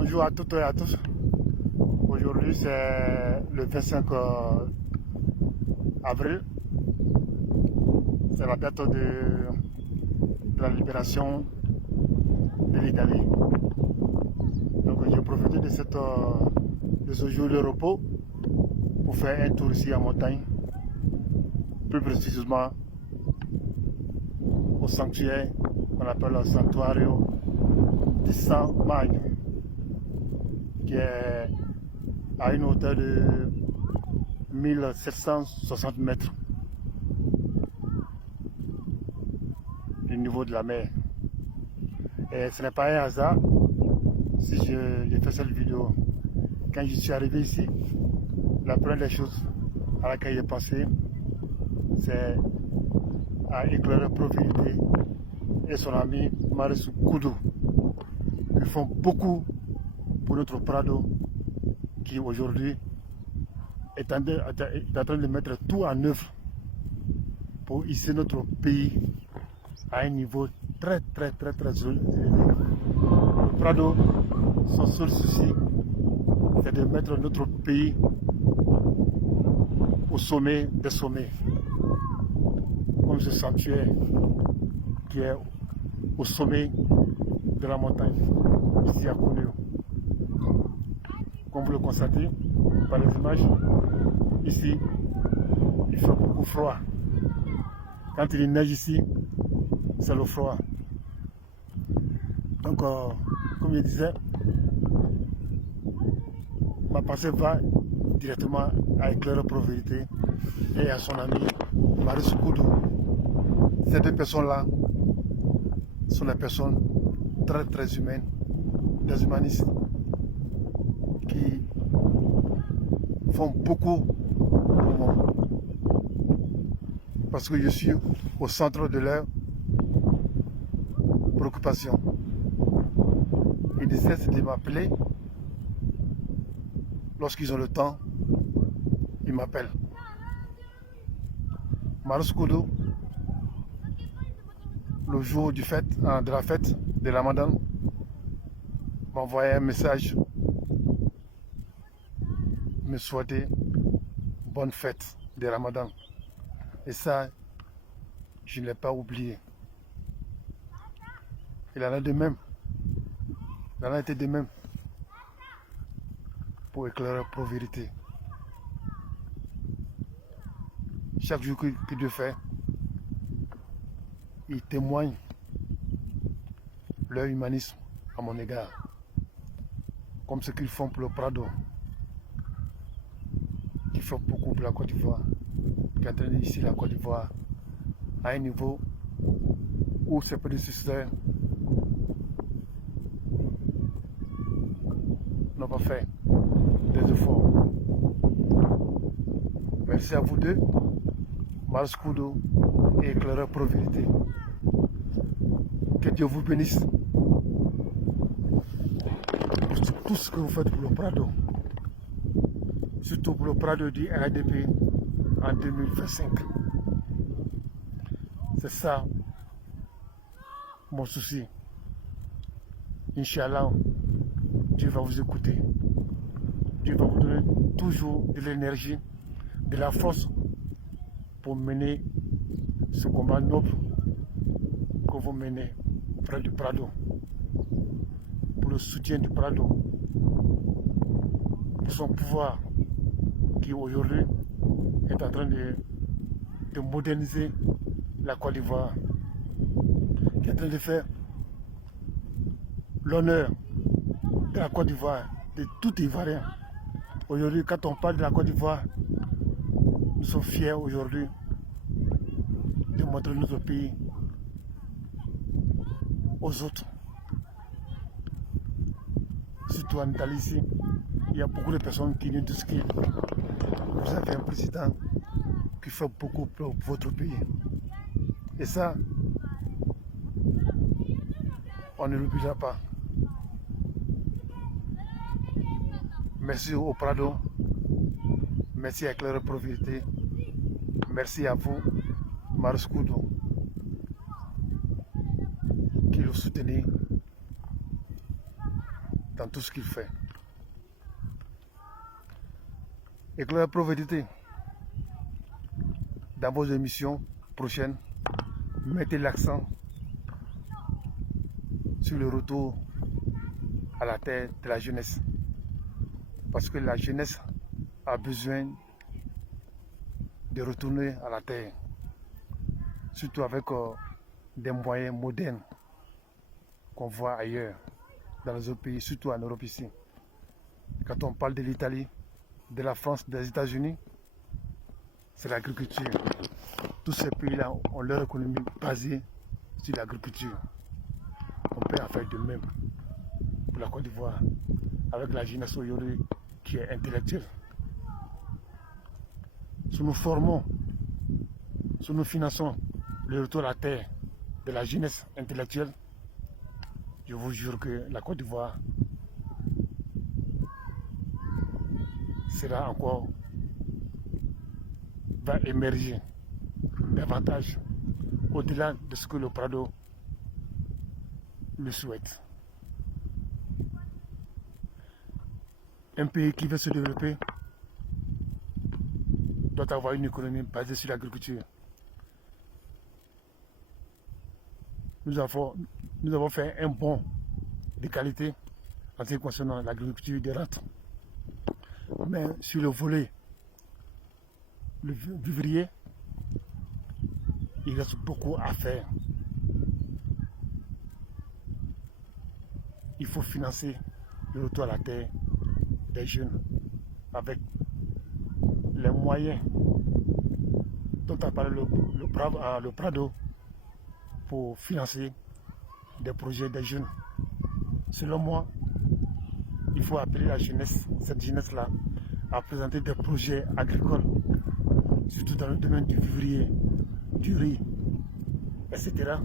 Bonjour à toutes et à tous. Aujourd'hui, c'est le 25 avril. C'est la date de la libération de l'Italie. Donc, j'ai profité de ce jour de repos pour faire un tour ici en montagne, plus précisément au sanctuaire qu'on appelle le Santuario di San Magno, qui est à une hauteur de 1760 mètres du niveau de la mer. Et ce n'est pas un hasard si j'ai fait cette vidéo. Quand je suis arrivé ici, la première des choses à laquelle j'ai pensé, c'est à éclairer Providité et son ami Marius Koudou, qui font beaucoup pour notre Prado, qui aujourd'hui est en train de mettre tout en œuvre pour hisser notre pays à un niveau très élevé. Le Prado, son seul souci, c'est de mettre notre pays au sommet des sommets, comme ce sanctuaire qui est au sommet de la montagne, ici à Cuneo. Comme vous le constatez par les images, ici, il fait beaucoup froid. Quand il neige ici, c'est le froid. Donc, comme je disais, ma pensée va directement à Éclairer Providité et à son ami Marius Koudou. Ces deux personnes-là sont des personnes très humaines, des humanistes qui font beaucoup pour moi. Parce que je suis au centre de leur préoccupation. Ils ne cessent de m'appeler. Lorsqu'ils ont le temps, ils m'appellent. Marius Koudou, le jour de la fête de Ramadan, m'a envoyé un message, me souhaiter bonne fête de Ramadan. Et ça, je ne l'ai pas oublié. Il en a de même. Il en a été de même pour Éclairer Providité. Chaque jour que Dieu fait, ils témoignent leur humanisme à mon égard, comme ce qu'ils font pour le Prado, qui font beaucoup pour la Côte d'Ivoire, qui entraînent ici la Côte d'Ivoire à un niveau où ses prédécesseurs n'ont pas fait des efforts. Merci à vous deux, Marius Koudou et Éclairer Providité. Que Dieu vous bénisse pour tout ce que vous faites pour le Prado, surtout pour le Prado du RDP en 2025. C'est ça mon souci. Inch'Allah, Dieu va vous écouter. Dieu va vous donner toujours de l'énergie, de la force pour mener ce combat noble que vous menez près du Prado, pour le soutien du Prado, pour son pouvoir qui aujourd'hui est en train de moderniser la Côte d'Ivoire, qui est en train de faire l'honneur de la Côte d'Ivoire, de tout Ivoirien. Aujourd'hui, quand on parle de la Côte d'Ivoire, nous sommes fiers aujourd'hui de montrer notre pays aux autres. Surtout en Italie ici, il y a beaucoup de personnes qui nous disent que vous avez un président qui fait beaucoup pour votre pays. Et ça, on ne l'oubliera pas. Merci au Prado, merci à Éclairer Providité, merci à vous, Marius Koudou, qui le soutenez dans tout ce qu'il fait. Et que la prophétie, dans vos émissions prochaines, mettez l'accent sur le retour à la terre de la jeunesse. Parce que la jeunesse a besoin de retourner à la terre, surtout avec des moyens modernes qu'on voit ailleurs, dans les autres pays, surtout en Europe ici. Quand on parle de l'Italie, de la France, des États-Unis, c'est l'agriculture. Tous ces pays-là ont leur économie basée sur l'agriculture. On peut en faire de même pour la Côte d'Ivoire, avec la jeunesse aujourd'hui qui est intellectuelle. Si nous formons, si nous finançons le retour à la terre de la jeunesse intellectuelle, je vous jure que la Côte d'Ivoire sera encore, va émerger davantage au-delà de ce que le Prado le souhaite. Un pays qui veut se développer doit avoir une économie basée sur l'agriculture. Nous avons fait un bond de qualité en ce qui concerne l'agriculture des rentes. Mais sur le volet le vivrier, il reste beaucoup à faire. Il faut financer le retour à la terre des jeunes avec les moyens dont a parlé le Prado pour financer des projets des jeunes. Selon moi, il faut appeler la jeunesse, cette jeunesse-là, à présenter des projets agricoles, surtout dans le domaine du vivrier, du riz, etc.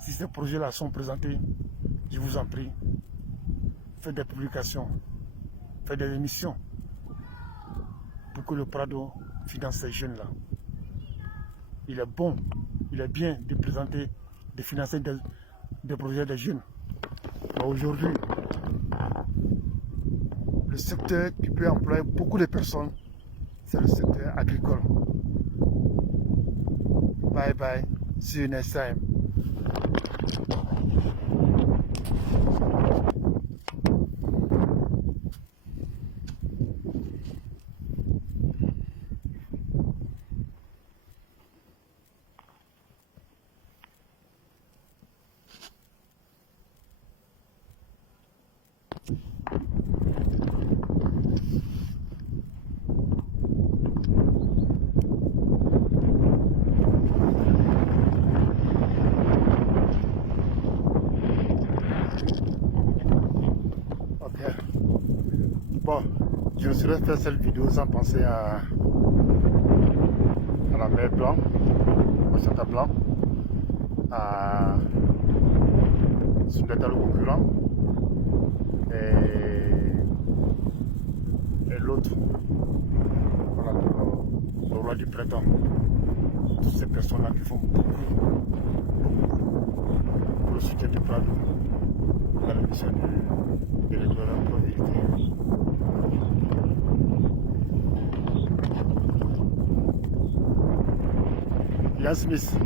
Si ces projets-là sont présentés, je vous en prie, faites des publications, faites des émissions pour que le Prado finance ces jeunes-là. Il est bon, il est bien de présenter, de financer des projets des jeunes. Mais aujourd'hui, le secteur qui peut employer beaucoup de personnes, c'est le secteur agricole. Bye bye, see you next time. Bon, je ne serais fait cette vidéo sans penser à la mer Blanc, au Chata Blanc, à Soundata le concurrent et l'autre, voilà, le roi du printemps. Toutes ces personnes-là qui font beaucoup pour le soutien du Prado dans la mission de l'éclaireur propriété. Ian Smith.